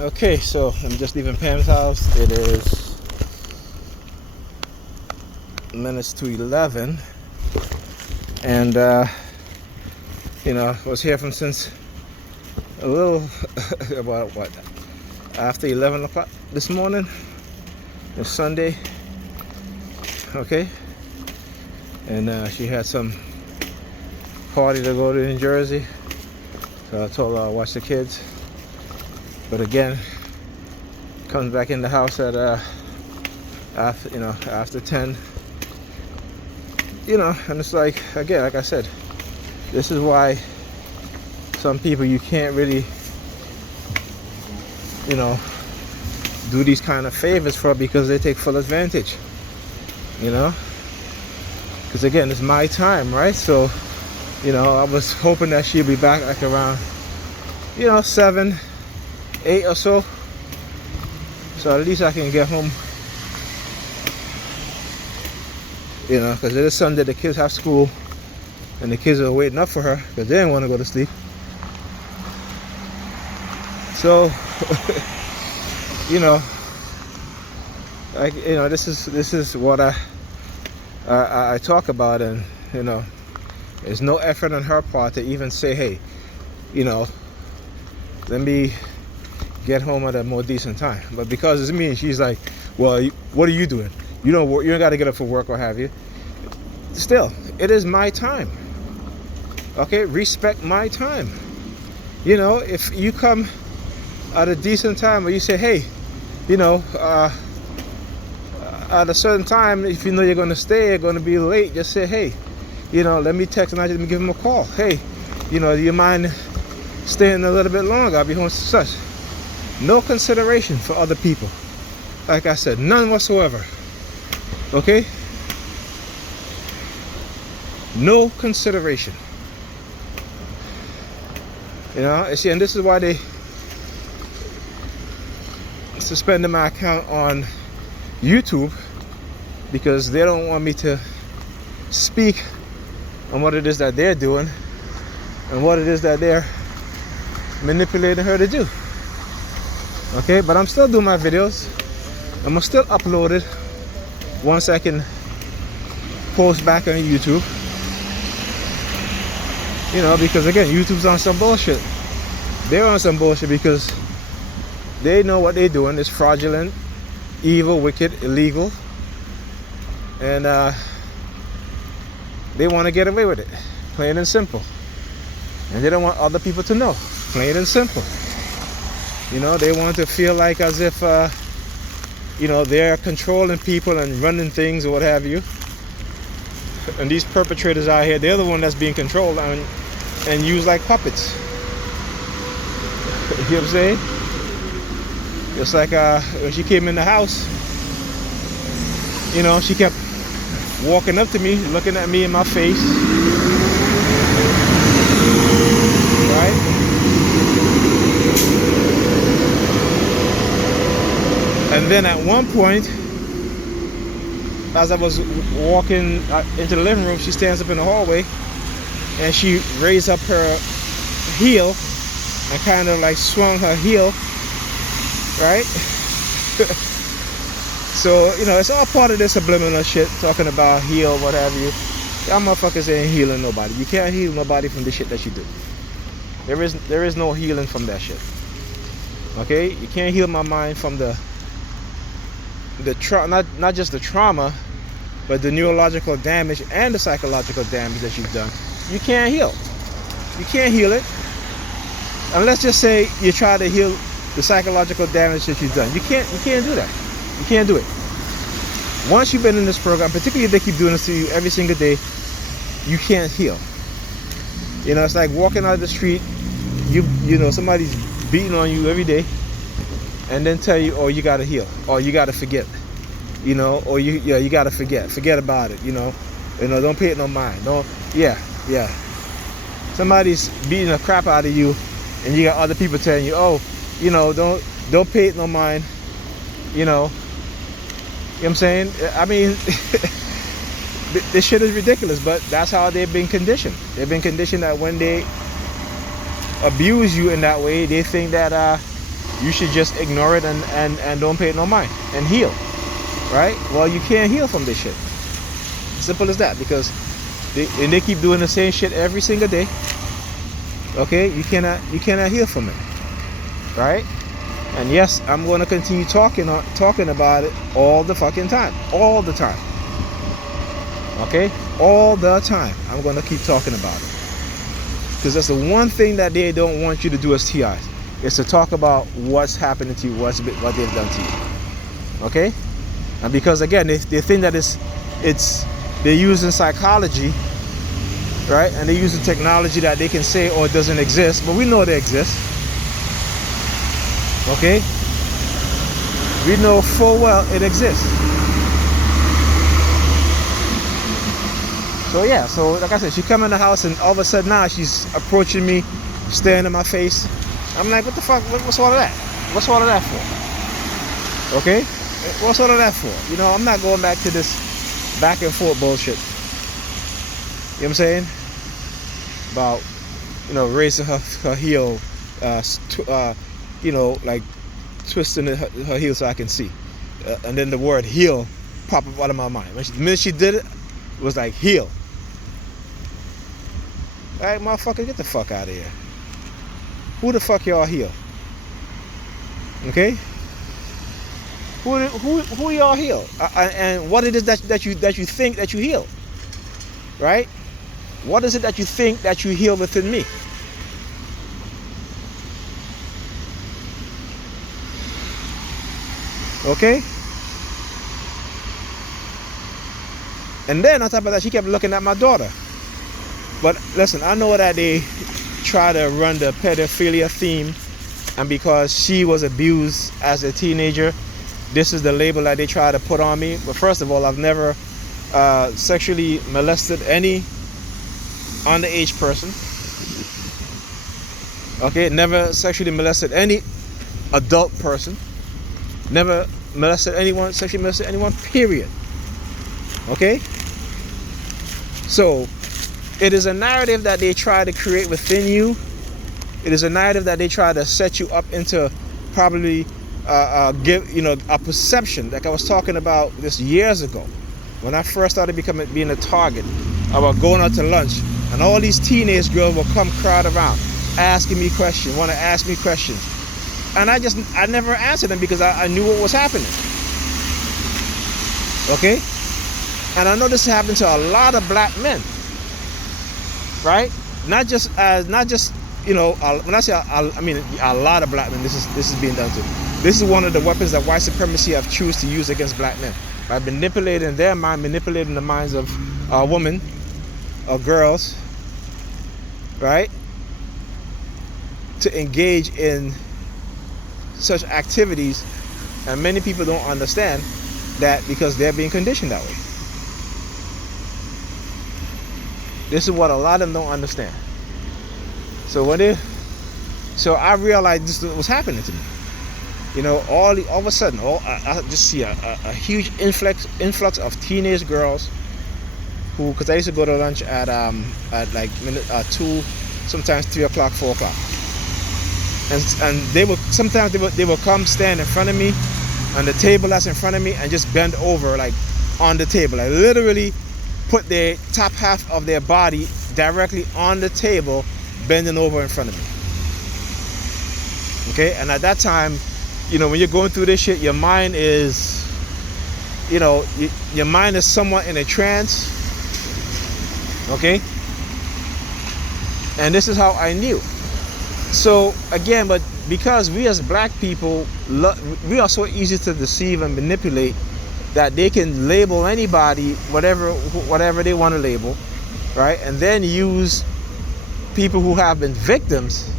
Okay, so I'm just leaving Pam's house. It is minutes to 11, and I was here from since a little about what, after 11 o'clock this morning. It's Sunday. Okay, and she had some party to go to in Jersey, so I told her I'll watch the kids. But again, comes back in the house at after 10. And it's like, again, like I said, this is why some people you can't really do these kind of favors for, because they take full advantage. Because again, it's my time, right? So I was hoping that she'll be back like around 7, 8 or so at least I can get home, because it is Sunday. The kids have school and the kids are waiting up for her because they didn't want to go to sleep. So this is what I talk about. And there's no effort on her part to even say, hey, let me get home at a more decent time. But because it's me, she's like, well, what are you doing? You don't work, you don't got to get up for work or have you. Still, it is my time. Okay, respect my time. If you come at a decent time, or you say, hey, at a certain time, if you know you're going to stay, you're going to be late, just say, hey, let me text and let me give him a call. Hey, do you mind staying a little bit longer? I'll be home such. No consideration for other people. Like I said, none whatsoever. Okay? No consideration. See, and this is why they suspended my account on YouTube, because they don't want me to speak on what it is that they're doing and what it is that they're manipulating her to do. Okay, but I'm still doing my videos. I'm gonna still upload it once I can post back on YouTube. Because again, YouTube's on some bullshit. They're on some bullshit because they know what they're doing is fraudulent, evil, wicked, illegal, and they want to get away with it, plain and simple. And they don't want other people to know, plain and simple. They want to feel like as if they're controlling people and running things or what have you. And these perpetrators out here, they're the one that's being controlled and used like puppets. You know what I'm saying? It's like when she came in the house, she kept walking up to me, looking at me in my face. Right? And then at one point, as I was walking into the living room, she stands up in the hallway and she raised up her heel and kind of like swung her heel, right? So, it's all part of this subliminal shit, talking about heal, what have you. Y'all motherfuckers ain't healing nobody. You can't heal nobody from the shit that you do. There is no healing from that shit. Okay? You can't heal my mind from not just the trauma, but the neurological damage and the psychological damage that you've done. You can't heal. You can't heal it. And let's just say you try to heal the psychological damage that you've done. You can't do that. You can't do it. Once you've been in this program, particularly if they keep doing this to you every single day, you can't heal. It's like walking out the street, somebody's beating on you every day, and then tell you, oh, you gotta heal, or you gotta forget, or you gotta forget about it, don't pay it no mind. Somebody's beating the crap out of you, and you got other people telling you, oh, don't pay it no mind, You know what I'm saying? I mean, this shit is ridiculous, but that's how they've been conditioned. They've been conditioned that when they abuse you in that way, they think that you should just ignore it and don't pay it no mind and heal, right? Well, you can't heal from this shit. Simple as that, because they keep doing the same shit every single day. Okay, you cannot heal from it, right? And yes, I'm going to continue talking about it all the fucking time, all the time. Okay, all the time. I'm going to keep talking about it, because that's the one thing that they don't want you to do as TIs, is to talk about what's happening to you, what they've done to you. Okay, and because again, they think that they're using psychology, right? And they're using technology that they can say, oh, it doesn't exist, but we know it exists. Okay, we know full well it exists. So yeah, so like I said, she come in the house and all of a sudden now she's approaching me, staring in my face. I'm like, what the fuck? What's all of that? What's all of that for? Okay, what's all of that for? You know, I'm not going back to this back and forth bullshit. You know what I'm saying? About, you know, raising her heel, you know, like twisting her heel so I can see, and then the word heel pop up out of my mind. The minute she did it, it was like heel. All right, motherfucker, get the fuck out of here. Who the fuck y'all heel? Okay. Who y'all heal? And what it is that you think that you heal? Right? What is it that you think that you heal within me? Okay? And then on top of that, she kept looking at my daughter. But listen, I know that they try to run the pedophilia theme, and because she was abused as a teenager, this is the label that they try to put on me. But first of all, I've never sexually molested any underage person. Okay, never sexually molested any adult person. Never molested anyone, sexually molested anyone, period. Okay? So, it is a narrative that they try to create within you. It is a narrative that they try to set you up into probably give, you know, a perception, like I was talking about this years ago when I first started being a target, about going out to lunch and all these teenage girls will come crowd around asking me questions, want to ask me questions, and I never answered them because I knew what was happening. Okay, and I know this happened to a lot of black men, right? Not just you know, when I say I mean a lot of black men. This is being done to. This is one of the weapons that white supremacy have chosen to use against black men, by manipulating their mind, manipulating the minds of women, of girls, right? To engage in such activities, and many people don't understand that because they're being conditioned that way. This is what a lot of them don't understand. So so I realized this was happening to me. You know, all of a sudden, I just see a huge influx of teenage girls who, because I used to go to lunch at like 2, sometimes 3 o'clock, 4 o'clock, and they would come stand in front of me on the table that's in front of me and just bend over like on the table, like literally put their top half of their body directly on the table, bending over in front of me. Okay, and at that time, you know, when you're going through this shit, your mind is, you know, your mind is somewhat in a trance. Okay, and this is how I knew. So again, but because we as black people, we are so easy to deceive and manipulate that they can label anybody whatever they want to label, right? And then use people who have been victims,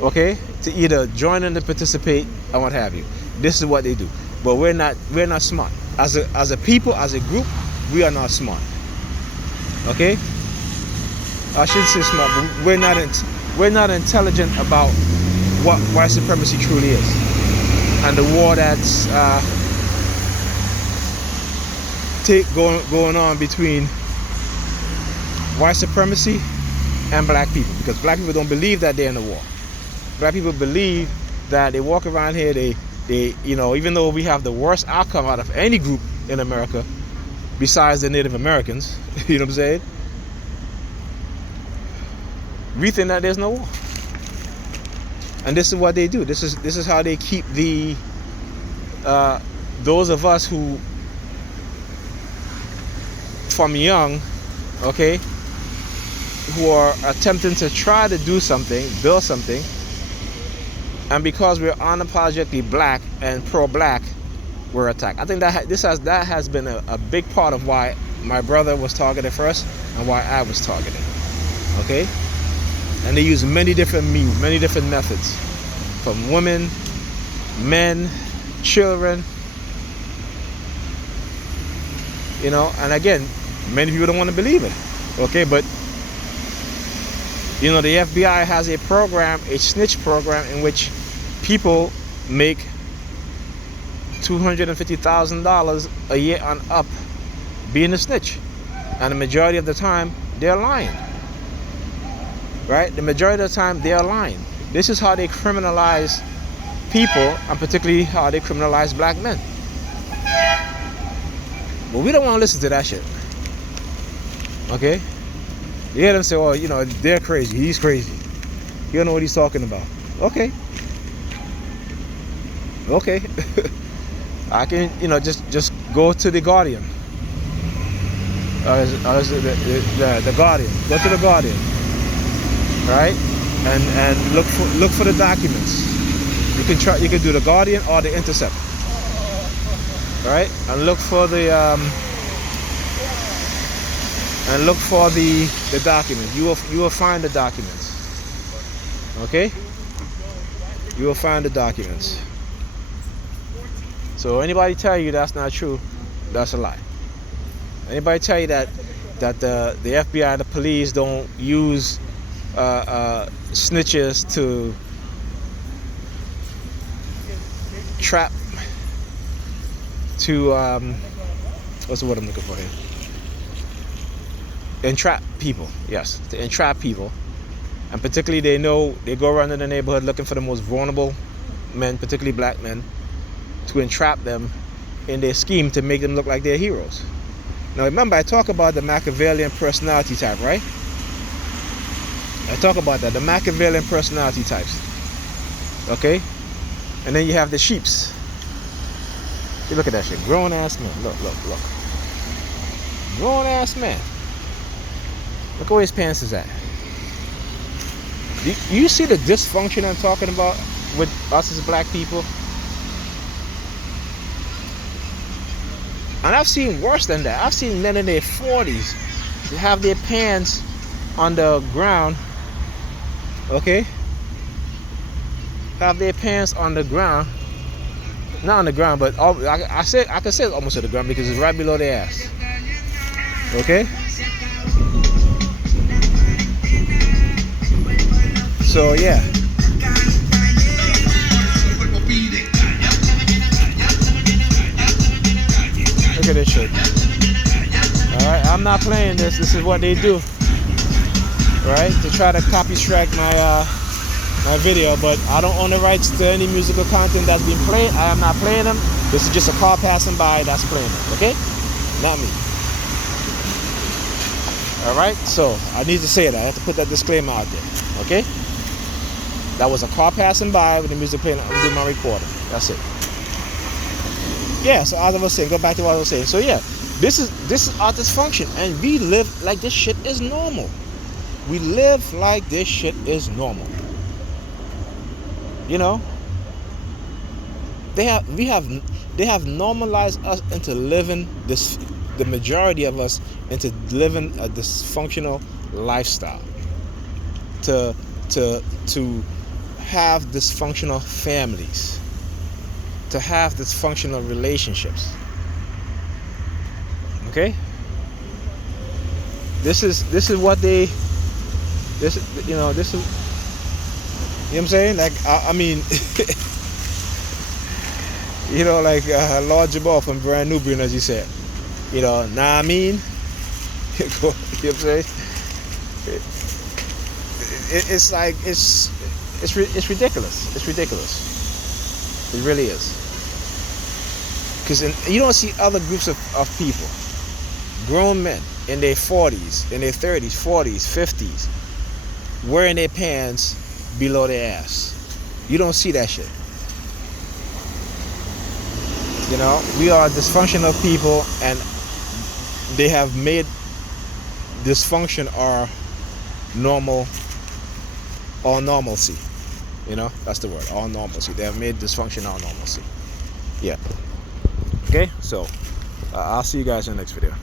okay, to either join in and participate and what have you. This is what they do. But we're not smart. As a people, as a group, we are not smart. Okay? I shouldn't say smart, but we're not intelligent about what white supremacy truly is, and the war that's going on between white supremacy and black people, because black people don't believe that they're in a war. Black people believe that they walk around here, they even though we have the worst outcome out of any group in America besides the Native Americans, you know what I'm saying? We think that there's no war. And this is what they do. This is how they keep the those of us who from young, okay, who are attempting to try to do something, build something, and because we're unapologetically black and pro-black, we're attacked. I think that has been a big part of why my brother was targeted first and why I was targeted. Okay, and they use many different means, many different methods, from women, men, children. And again, many people don't want to believe it. Okay, but the FBI has a program, a snitch program, in which people make $250,000 a year on up being a snitch, and the majority of the time they're lying. Right? The majority of the time they're lying. This is how they criminalize people, and particularly how they criminalize black men. But we don't want to listen to that shit. Okay? You hear them say, oh, they're crazy. He's crazy. You don't know what he's talking about. Okay. Okay. I can, just go to the Guardian. The Guardian. Go to the Guardian. Right? And look for the documents. You can do the Guardian or the Intercept. Right? And look for the document. You will find the documents. Okay? You will find the documents. So anybody tell you that's not true, that's a lie. Anybody tell you that the FBI and the police don't use snitches to trap, to what's the word I'm looking for here? Entrap people. Yes, to entrap people. And particularly they go around in the neighborhood looking for the most vulnerable men, particularly black men, to entrap them in their scheme to make them look like they're heroes. Now remember, I talk about the Machiavellian personality type, right? I talk about that, the Machiavellian personality types. Okay? And then you have the sheeps. You look at that shit, grown ass man. Look. Grown ass man. Look where his pants is at. You see the dysfunction I'm talking about with us as black people? And I've seen worse than that. I've seen men in their 40s have their pants on the ground. Okay? Have their pants on the ground. Not on the ground, but I can say it's almost at the ground because it's right below their ass. Okay? So yeah. Look at this shit. Alright, I'm not playing this. This is what they do. Right? To try to copy strike my video, but I don't own the rights to any musical content that's being played. I am not playing them. This is just a car passing by that's playing them. Okay? Not me. Alright? So I need to say that. I have to put that disclaimer out there. Okay? That was a car passing by with the music playing. I'm doing my recording. That's it. Yeah, so as I was saying, go back to what I was saying. So yeah, this is our dysfunction, and we live like this shit is normal. We live like this shit is normal. They have normalized us into living this. The majority of us into living a dysfunctional lifestyle. To have dysfunctional families, to have dysfunctional relationships. Okay? This is what they, this is, you know what I'm saying? Like, I mean, like Lord Jabal from Brand Nubian, as you said, nah, I mean, you know what I'm saying? It's like, It's ridiculous. It's ridiculous. It really is. Because you don't see other groups of people, grown men in their 40s, in their 30s, 40s, 50s, wearing their pants below their ass. You don't see that shit. You know, we are dysfunctional people, and they have made dysfunction our normal, or normalcy. You know, that's the word, all normalcy. They have made dysfunction our normalcy. Yeah. Okay, so I'll see you guys in the next video.